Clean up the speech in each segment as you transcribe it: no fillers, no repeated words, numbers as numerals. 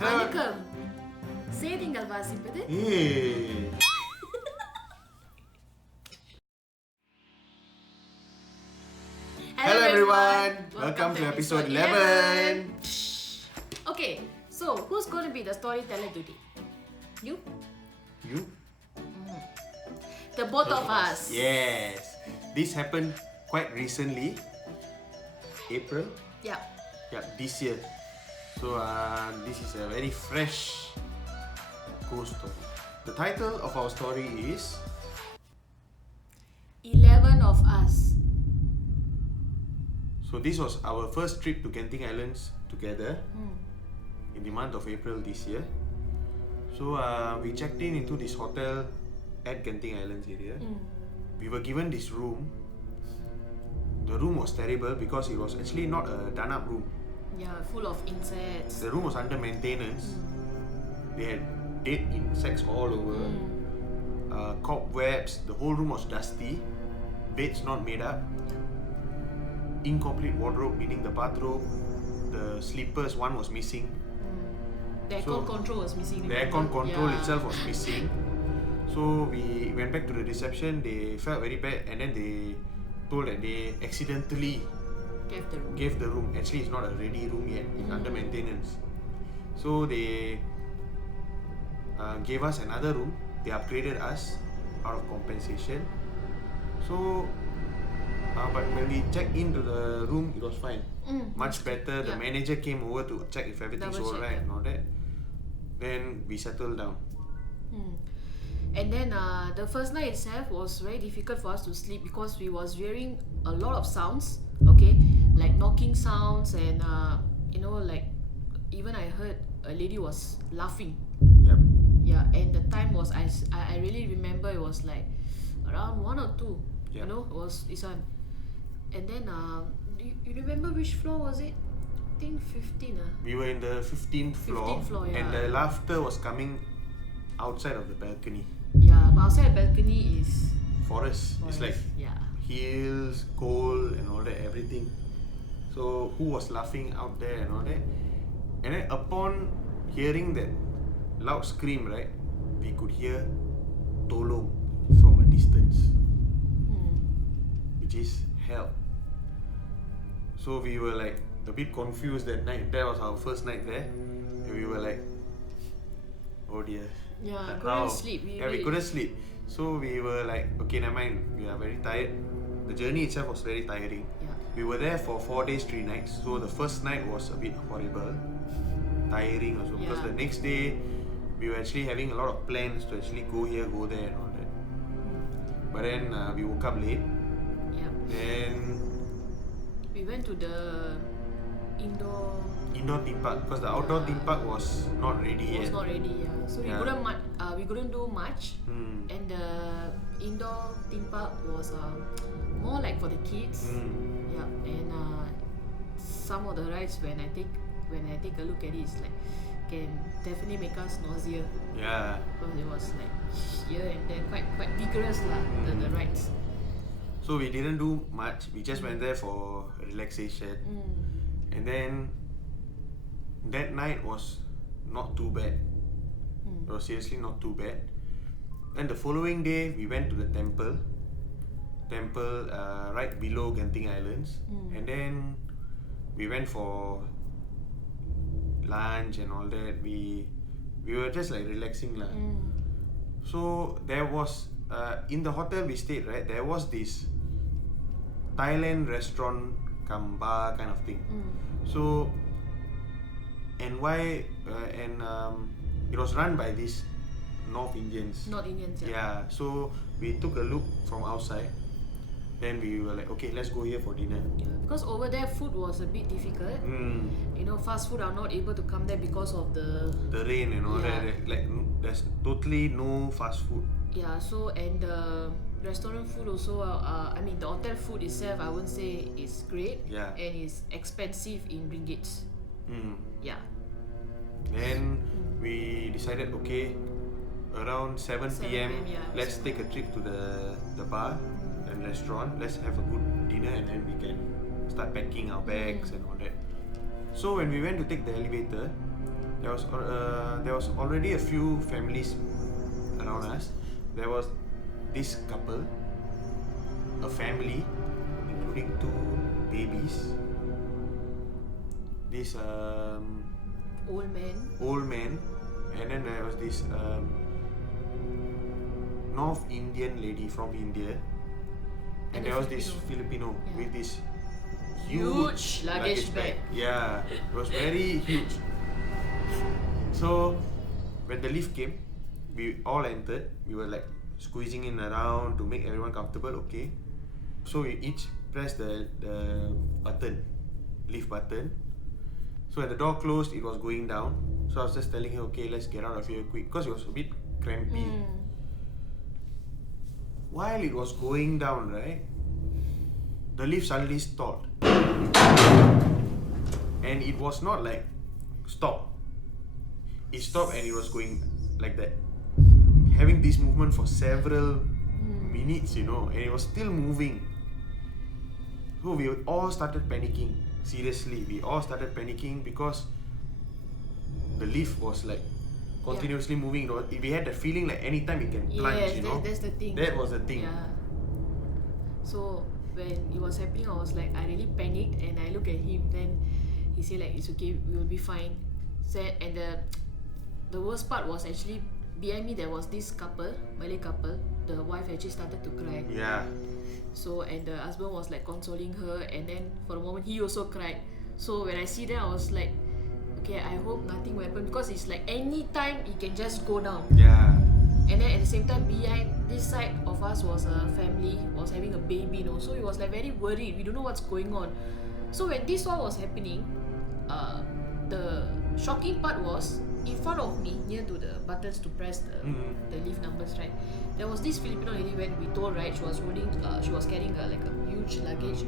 வணக்கம் செய்திகள் வாசிப்பது Hello everyone, welcome to episode 11. Okay, so who's going to be the storyteller today? You? The both of us. Yes, this happened quite recently, April. Yeah. Yeah, this year. So this is a very fresh ghost story. The title of our story is 11 of us. So this was our first trip to Genting Islands together in the month of April this year. So we checked into this hotel at Genting Islands area. We were given this room. The room was terrible because it was actually not a done-up room. Yeah, full of insects. The room was under maintenance. They had dead insects all over. Cobwebs. The whole room was dusty. Beds not made up. Incomplete wardrobe, meaning the bathrobe, the slippers, one was missing. The aircon control was missing. The aircon control itself was missing. So we went back to the reception. They felt very bad, and then they told that they accidentally gave the room. Actually, it's not a ready room yet. It's under maintenance. So they gave us another room. They upgraded us out of compensation. So but when we checked into the room, it was fine. Much better. The manager came over to check if everything's alright and all that. Then we settled down. And then the first night itself was very difficult for us to sleep because we was hearing a lot of sounds, okay, like knocking sounds and like even I heard a lady was laughing. Yep. Yeah, and the time was I really remember it was like around 1 or 2. Yep. It was Isan. And then you remember which floor was it? I think 15. We were in the 15th floor, 15th floor, yeah. and the laughter was coming outside of the balcony. Yeah, but outside the balcony is Forest. It's like hills, cold and all that, everything. So who was laughing out there and all that? And then upon hearing that loud scream, right, we could hear tolong from a distance, which is hell. So we were like a bit confused that night. That was our first night there, and we were like, oh dear. Yeah, couldn't sleep. We couldn't sleep. So we were like, okay, never mind. We are very tired. The journey itself was very tiring. Yeah. We were there for 4 days, 3 nights. So the first night was a bit horrible, tiring also. Because the next day, we were actually having a lot of plans to actually go here, go there, and all that. But then we woke up late. Yeah. Then we went to the indoor theme park because the outdoor theme park was not ready yet. Was not ready, yeah. So we couldn't do much. And the indoor theme park was more like for the kids. Yeah. And some of the rides when I take a look at it, it's like can definitely make us nausea. Yeah. Because it was like here and there quite vigorous the rides. So we didn't do much. We just went there for relaxation. And then that night was not too bad. It was seriously not too bad. And the following day we went to the temple right below Genting Islands. And then we went for lunch and all that. We were just like relaxing lah. So there was in the hotel we stayed, right, there was this Thailand restaurant cum bar kind of thing. So and it was run by these North Indians. Yeah. So we took a look from outside. Then we were like, okay, let's go here for dinner. Yeah, because over there food was a bit difficult. Fast food are not able to come there because of the rain and all that. Like there's totally no fast food. Yeah. So and the restaurant food also. The hotel food itself, I wouldn't say is great. Yeah. And it's expensive in ringgits. Yeah. Then we decided, okay, around 7 p.m. Let's take a trip to the bar and restaurant. Let's have a good dinner and then we can start packing our bags and all that. So when we went to take the elevator, there was already a few families around us. There was this couple, a family, including 2 babies. This old man, and then there was this North Indian lady from India, and there was this Filipino with this huge luggage bag. Yeah, it was very huge. So when the lift came, we all entered. We were like squeezing in around to make everyone comfortable. Okay, so we each pressed the button, lift button. So when the door closed, it was going down. So I was just telling her, okay, let's get out of here quick, because it was a bit crampy. While it was going down, right, the lift suddenly stopped. And it was not like stop. It stopped and it was going like that, having this movement for several minutes, you know, and it was still moving. So we all started panicking. Seriously, we all started panicking because the lift was like continuously moving. We had the feeling like anytime it can plunge, you know. That's the thing. That was the thing. Yeah. So when it was happening, I was like, I really panicked, and I looked at him. Then he said like, it's okay, we will be fine. And the worst part was actually behind me. There was this couple, Malay couple. The wife actually started to cry. Yeah. So and the husband was like consoling her, and then for a moment he also cried. So when I see that, I was like, okay, I hope nothing will happen, because it's like anytime it can just go down. Yeah. And then at the same time, behind this side of us was a family, was having a baby, you know. So it was like very worried. We don't know what's going on. So when this all was happening, the shocking part was, in front of me, near to the buttons to press the lift numbers, right, there was this Filipino lady. When we told, right, she was holding, she was carrying like a huge luggage.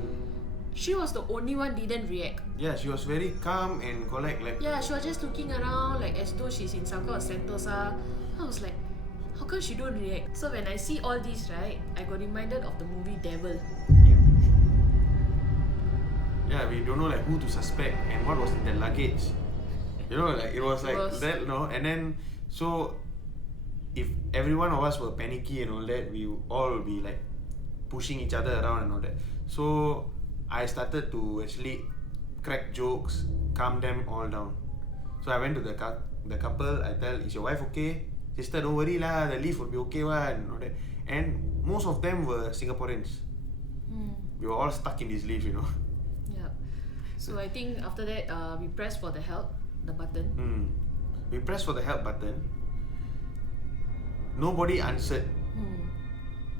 She was the only one didn't react. Yeah, she was very calm and collect, like. Yeah, she was just looking around like as though she's in some kind of Sentosa. I was like, how come she don't react? So when I see all this, right, I got reminded of the movie Devil. Yeah, we don't know like who to suspect and what was in the luggage. You know, like it was like that, you know. And then so if every one of us were panicky and all that, we all will be like pushing each other around and all that. So I started to actually crack jokes, calm them all down. So I went to the couple. I tell, is your wife okay? Sister, don't worry lah, the lift will be okay one, and all that. And most of them were Singaporeans. We were all stuck in this lift, you know. Yeah. So I think after that, we pressed for the help, the button. We pressed for the help button. Nobody answered.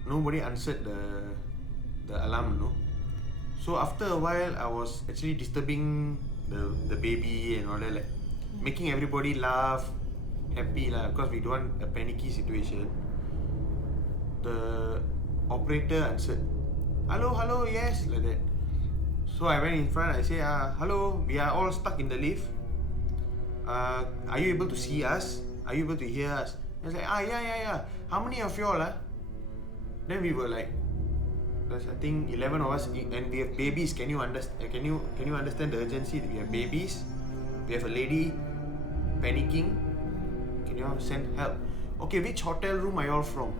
Nobody answered the alarm, no. So after a while, I was actually disturbing the baby and all that, like making everybody laugh, happy lah, because we don't want a panicky situation. The operator answered, hello, yes, like that. So I went in front. I say, hello, we are all stuck in the lift. Are you able to see us? Are you able to hear us? I was like, yeah. How many of you all? Then we were like, there's I think 11 of us, and we have babies. Can you understand? Can you understand the urgency? We have babies. We have a lady panicking. Can you all send help? Okay, which hotel room are you all from?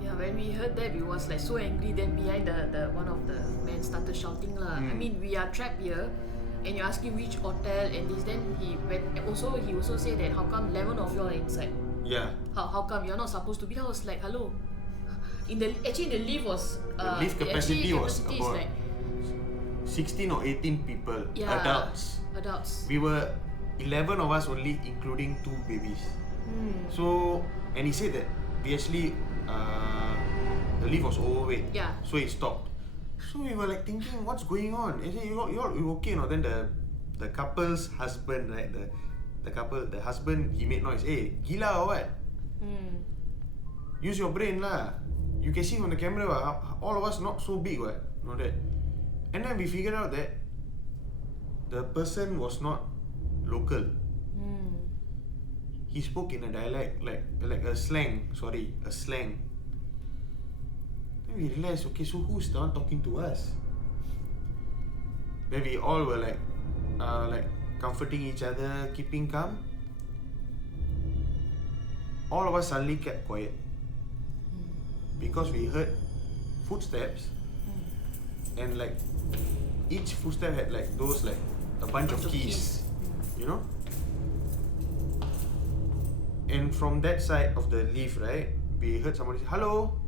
Yeah, when we heard that, we was like so angry. Then behind the one of the men started shouting lah. I mean, we are trapped here, and you're asking which hotel and this. Then he also said that how come 11 of you are inside? Yeah. How come you're not supposed to be? I was like, hello. The lift was the lift capacity was about like 16 or 18 people, adults. We were 11 of us only, including 2 babies. So, and he said that we actually the lift was overweight. Yeah. So it stopped. So we were like thinking, what's going on? He said, you okay? No? Then the couple's husband, right? The husband, he made noise. Hey, gila or what? Use your brain lah. You can see from the camera, all of us not so big, what? Know that. And then we figured out that the person was not local. He spoke in a dialect, like a slang. A slang. Then we realized, okay, so who's the one talking to us? Then we all were like, comforting each other, keeping calm. All of us suddenly kept quiet because we heard footsteps, and like each footstep had like those like a bunch of keys, you know. And from that side of the lift, right, we heard somebody say, "Hello,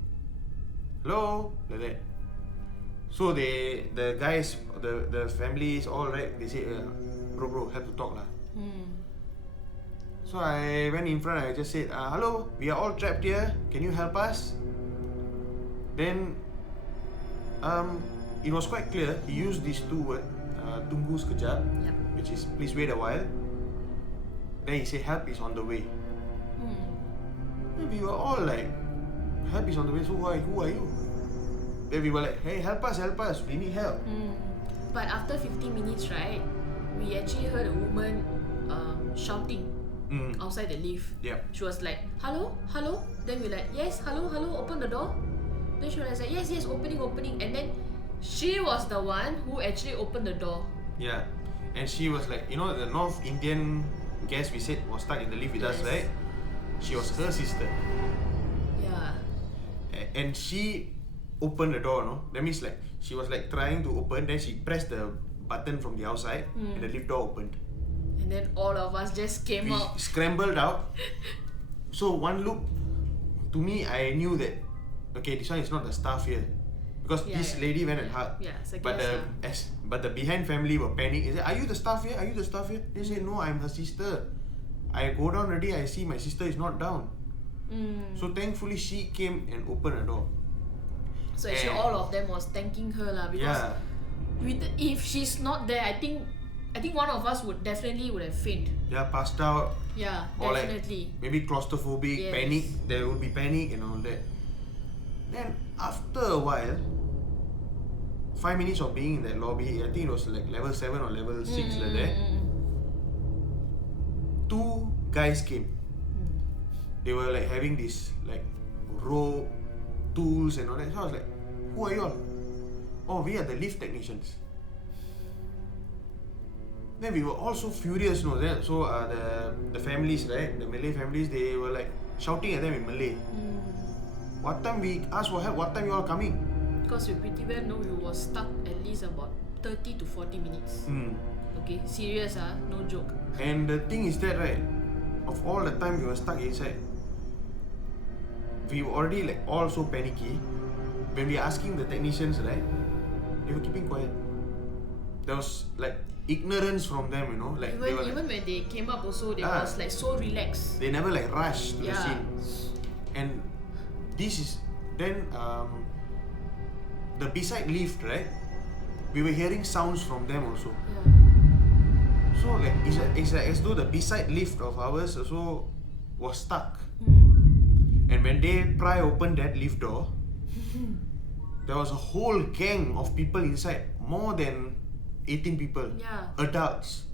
hello," like that. So the guys, the families, all right, they say, bro, have to talk lah. So I went in front. I just said, "Hello, we are all trapped here. Can you help us?" Then, it was quite clear. He used these two words, "Tunggu sekejap," which is please wait a while. Then he said, "Help is on the way." Then we were all like, "Help is on the way. So who are you?" Then we were like, "Hey, help us! We need help." But after 15 minutes, right, we actually heard a woman shouting outside the lift. Yeah. She was like, "Hello, hello." Then we like, "Yes, hello, open the door." Then she was like, "Yes, opening." And then she was the one who actually opened the door. Yeah. And she was like, you know, the North Indian guest we said was stuck in the lift with us, right? She was her sister. Yeah. And she opened the door, no? That means like she was like trying to open, then she pressed the button from the outside and the lift door opened. And then all of us just came out. Scrambled out. So one look, to me, I knew that, okay, this one is not the staff here. Because this lady went and hugged. Yeah, it's a but guest, but the behind family were panicking. They said, "Are you the staff here? They said, "No, I'm her sister. I go down already, I see my sister is not down." So thankfully she came and opened the door. So actually all of them was thanking her lah, because if she's not there, I think one of us would have fainted. Yeah, passed out. Yeah, or definitely. Like maybe claustrophobic, panic. There would be panic and all that. Then after a while, 5 minutes of being in that lobby, I think it was like level 7 or level 6 like that. 2 guys came. They were like having this like rope, tools and all that. So I was like, "Who are you all?" "Oh, we are the lift technicians." Then we were all so furious, no? Then so the families, right, the Malay families, they were like shouting at them in Malay. What time we asked for help? What time you all coming? Because we pretty well know we were stuck at least about 30 to 40 minutes. Okay, serious no joke. And the thing is that, right, of all the time we were stuck inside, we were already like all so panicky. When we were asking the technicians, right, they were keeping quiet. There was like ignorance from them, you know, like even when they came up also, they was like so relaxed. They never like rushed to the scene. And this is then the beside lift, right, we were hearing sounds from them also. So like it's like as though the beside lift of ours also was stuck. And when they opened that lift door, there was a whole gang of people inside, more than 18 people, adults.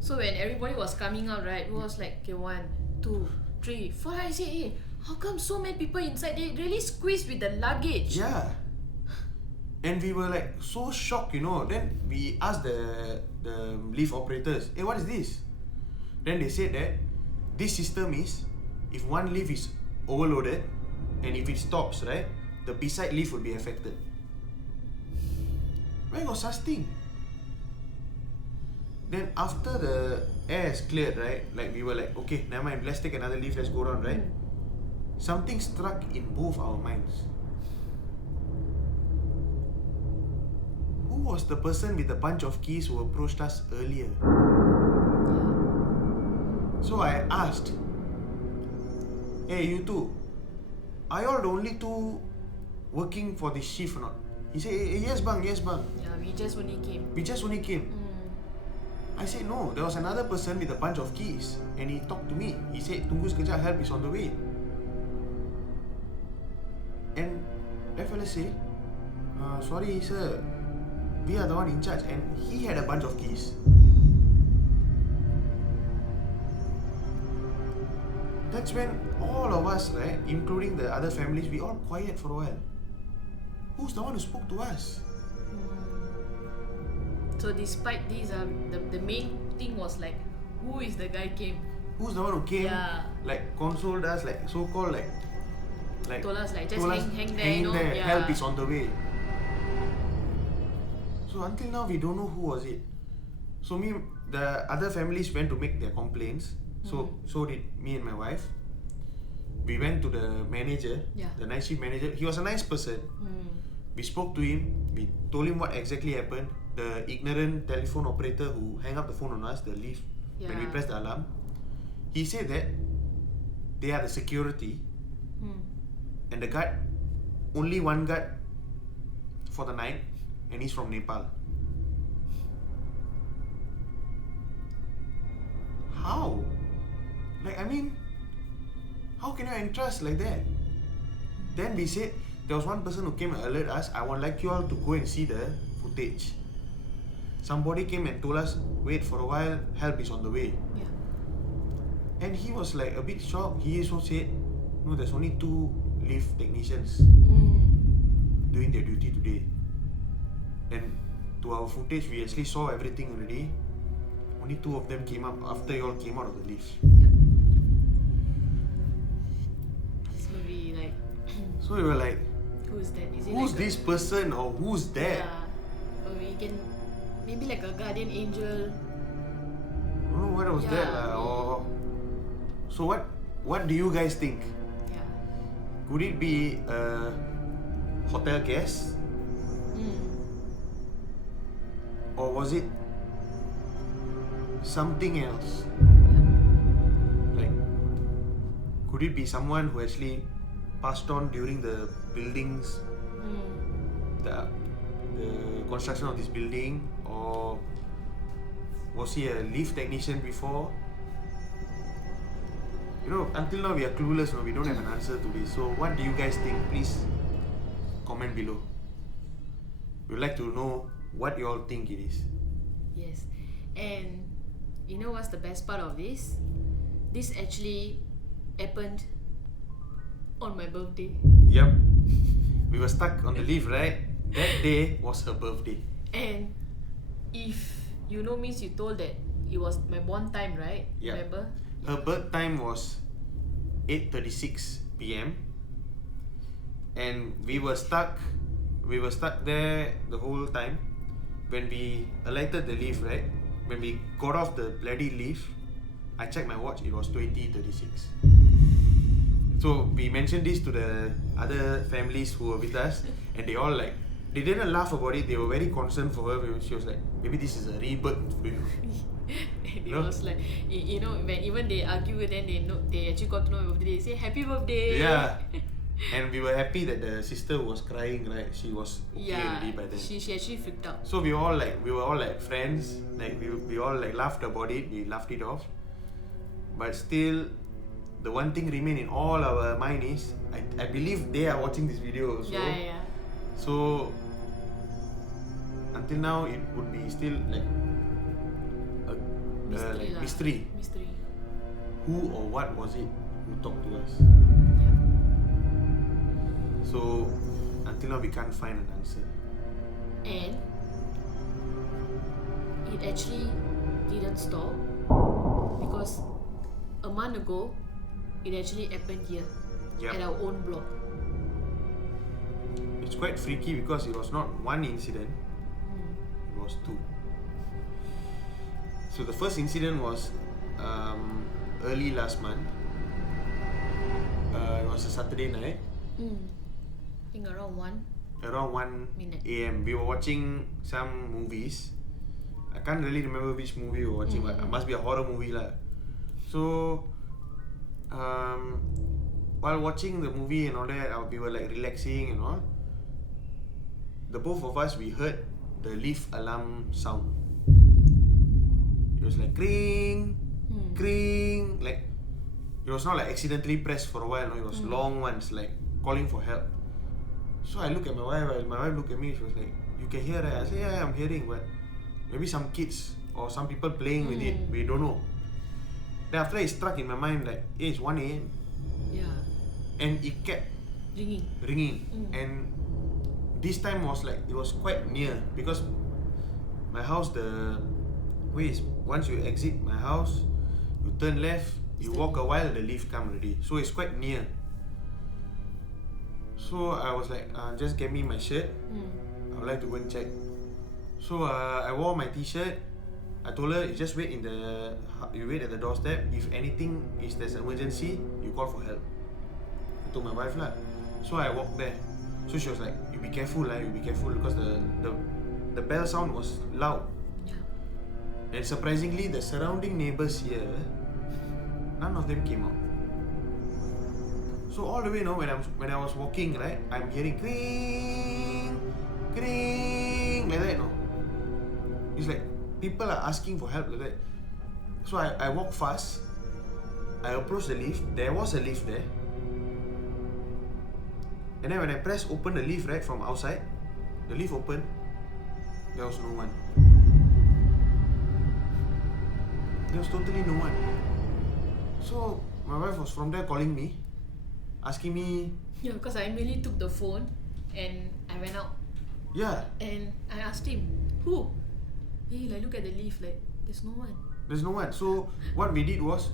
So when everybody was coming out, right, it was like, okay, 1, 2, 3, 4. I said, hey, how come so many people inside? They really squeezed with the luggage. Yeah. And we were like so shocked, you know. Then we asked the lift operators, "Hey, what is this?" Then they said that this system is, if one lift is overloaded and if it stops, right, the beside lift will be affected. Where got such thing? Then after the air is cleared, right, like we were like, okay, never mind, let's take another lift, let's go down, right? Something struck in both our minds. Who was the person with a bunch of keys who approached us earlier? So I asked, "Hey, you two, are you all the only two working for this shift or not?" He said, yes bang. Yeah, we just only came. I said, "No, there was another person with a bunch of keys and he talked to me. He said, 'Tunggu sekejap, help is on the way.'" And that fella said, "Sorry sir, we are the one in charge," and he had a bunch of keys. That's when all of us, right, including the other families, we all quiet for a while. Who's the one who spoke to us? So despite these, the main thing was like, who is the guy came? Who's the one who came? Yeah. Like consoled us, like so-called like Told us like just told us, hang there, hang you know. there, Yeah. help is on the way. So until now we don't know who was it. So the other families went to make their complaints. So did me and my wife. We went to the manager, the night shift manager. He was a nice person. We spoke to him. We told him what exactly happened. The ignorant telephone operator who hung up the phone on us, the lift, when we pressed the alarm. He said that they are the security, and the guard, only one guard for the night, and he's from Nepal. How? Like, I mean, how can you entrust like that? Then we said, there was one person who came and alerted us, I would like you all to go and see the footage. Somebody came and told us, wait for a while, help is on the way. And he was like a bit shocked. He also said, no, there's only 2 lift technicians doing their duty today. And to our footage, we actually saw everything already. Only 2 of them came up after you all came out of the lift. So we were like, who's that? Is it who's like this person or who's that? Or we can maybe like a guardian angel. I don't know what was that or so what do you guys think? Could it be a hotel guest? Or was it something else? Like, could it be someone who actually passed on during the buildings, the construction of this building, or was he a lift technician before? You know, until now we are clueless. No? We don't have an answer to this. So what do you guys think? Please comment below. We'd like to know what you all think it is. Yes. And you know what's the best part of this? This actually happened on my birthday. Yep. We were stuck on the lift, right? That day was her birthday. And if you know means you told that it was my born time, right? Yep. Remember? Her birth time was 8:36 p.m. and we were stuck there the whole time. When we alighted the lift, right? When we got off the bloody lift, I checked my watch, it was 20:36. So we mentioned this to the other families who were with us, and they all like, they didn't laugh about it, they were very concerned for her. She was like, maybe this is a rebirth for you. It was like, you know, when even they argue, then they actually got to know my birthday. They say happy birthday. Yeah. And we were happy that the sister was crying, right? She was okay already by then. She actually freaked out. So we were all like friends, like we all like laughed about it, we laughed it off. But still, the one thing remain in all our mind is, I believe they are watching this video also. Yeah. So until now it would be still like a mystery. Who or what was it who talked to us? So until now we can't find an answer. And it actually didn't stop because a month ago it actually happened here at our own block. It's quite freaky because it was not one incident, it was 2. So the first incident was early last month. It was a Saturday night. I think around 1 AM. We were watching some movies. I can't really remember which movie we were watching, but it must be a horror movie lah. So while watching the movie and all that, we were like relaxing and all. The both of us, we heard the lift alarm sound. It was like kring, kring, like it was not like accidentally pressed for a while. No, it was long ones, like calling for help. So I look at my wife. My wife looked at me. She was like, "You can hear that?" I said, "Yeah, I'm hearing, but maybe some kids or some people playing with it. We don't know." Then after it struck in my mind like, "Hey, it's 1 AM." Yeah. And it kept ringing. And this time was like, it was quite near because my house, the way is once you exit my house, you turn left, you walk a while, the lift come already. So it's quite near. So I was like, just get me my shirt. I would like to go and check. So I wore my t-shirt. I told her, you just wait you wait at the doorstep. If anything there's an emergency, you call for help. I told my wife lah. So I walked there. So she was like, you be careful you be careful, because the bell sound was loud. And surprisingly, the surrounding neighbors here, none of them came out. So all the way when I was walking, right, I'm hearing kring, kring, like that, It's like people are asking for help like that. So I walk fast. I approach the lift. There was a lift there. And then when I press open the lift, right, from outside, the lift opened. There was no one. There was totally no one. So my wife was from there calling me, asking me. Yeah, because I immediately took the phone and I went out. Yeah. And I asked him, who? Hey, look at the lift, there's no one. There's no one. So what we did was,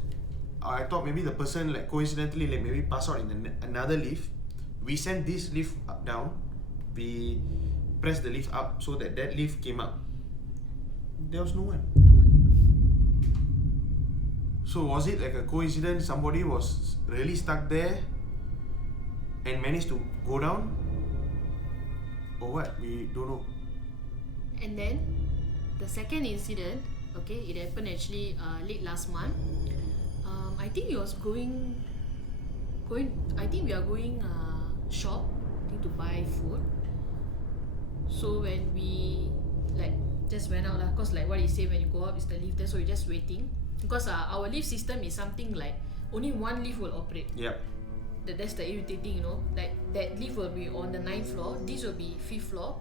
I thought maybe the person coincidentally maybe passed out in another lift. We sent this lift down. We pressed the lift up so that lift came up. There was no one. No one. So was it like a coincidence? Somebody was really stuck there and managed to go down? Or what? We don't know. And then the second incident, it happened actually late last month. I think he was going. I think we are going shop, to buy food. So when we just went out lah, cause what you say, when you go up is the lift there, so we're just waiting. Because our lift system is something like only one lift will operate. Yep. That's the irritating, that lift will be on the 9th floor. This will be 5th floor.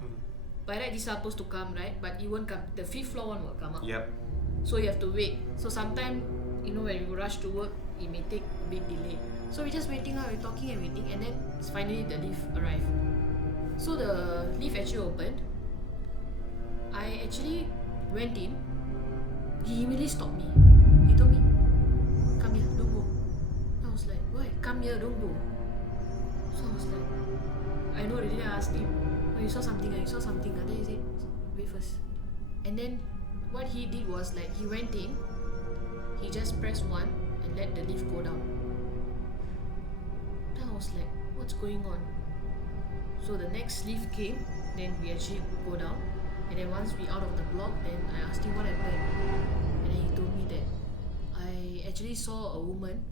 By right, this is supposed to come, right? But it won't come. The 5th floor one will come up. Yep. So you have to wait. So sometimes, when you rush to work, it may take a bit delay. So we're just waiting we're talking and waiting, and then finally the lift arrived. So the lift actually opened. I actually went in. He immediately stopped me. He told me, come here, don't go. I was like, why? Come here, don't go. So I was like, I know already. I asked him, you saw something, you saw something. And then he said, wait first. And then what he did was he went in, he just pressed 1 and let the lift go down. Then I was like, what's going on? So the next lift came, then we actually go down. And then once we out of the block, then I asked him what happened. And then he told me that I actually saw a woman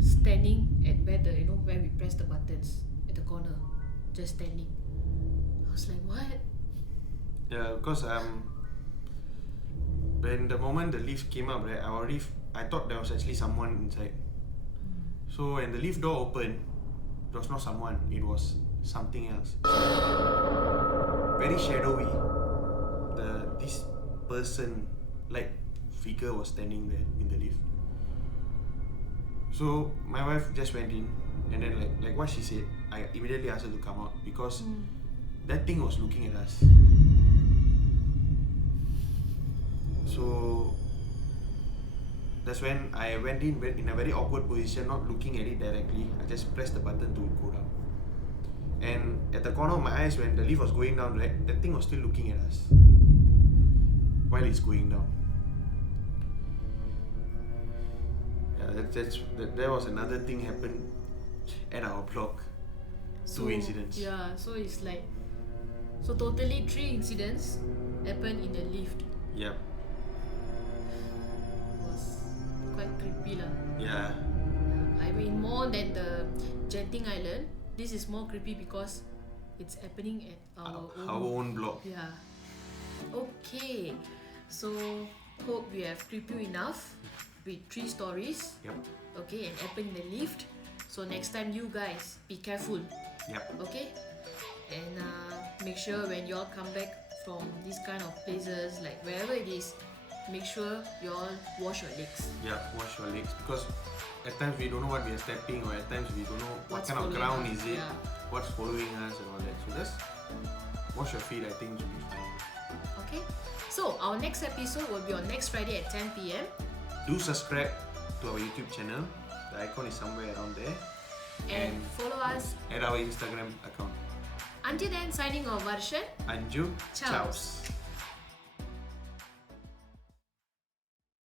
standing at where we press the buttons at the corner, just standing. I was like, what? Yeah, because when the moment the lift came up, right, I thought there was actually someone inside. So when the lift door opened, it was not someone, it was something else. Very shadowy. This person figure was standing there in the lift. So my wife just went in, and then like what she said, I immediately asked her to come out because that thing was looking at us. So that's when I went in a very awkward position, not looking at it directly. I just pressed the button to go down. And at the corner of my eyes, when the lift was going down, right, that thing was still looking at us while it's going down. Yeah, that was another thing happened at our block. Two incidents. Yeah, so it's so totally 3 incidents happened in the lift. Yep. It was quite creepy lah. Yeah. I mean, more than the Genting Island, this is more creepy because it's happening at our own block. Yeah. Okay. So hope we have creeped you enough with 3 stories. Yep. Okay, and happened in the lift. So next time you guys be careful. Yep. Okay. And make sure when you all come back from these kind of places, like wherever it is, make sure you all wash your legs. Yeah, wash your legs because at times we don't know what we are stepping, or at times we don't know what What's kind of ground us, is it, yeah. what's following us and all that. So just wash your feet, I think should be fine. Okay. So our next episode will be on next Friday at 10 p.m. Do subscribe to our YouTube channel. The icon is somewhere around there. And follow us at our Instagram account. Until then, signing off, Varshan. Anju. Ciao. Ciao.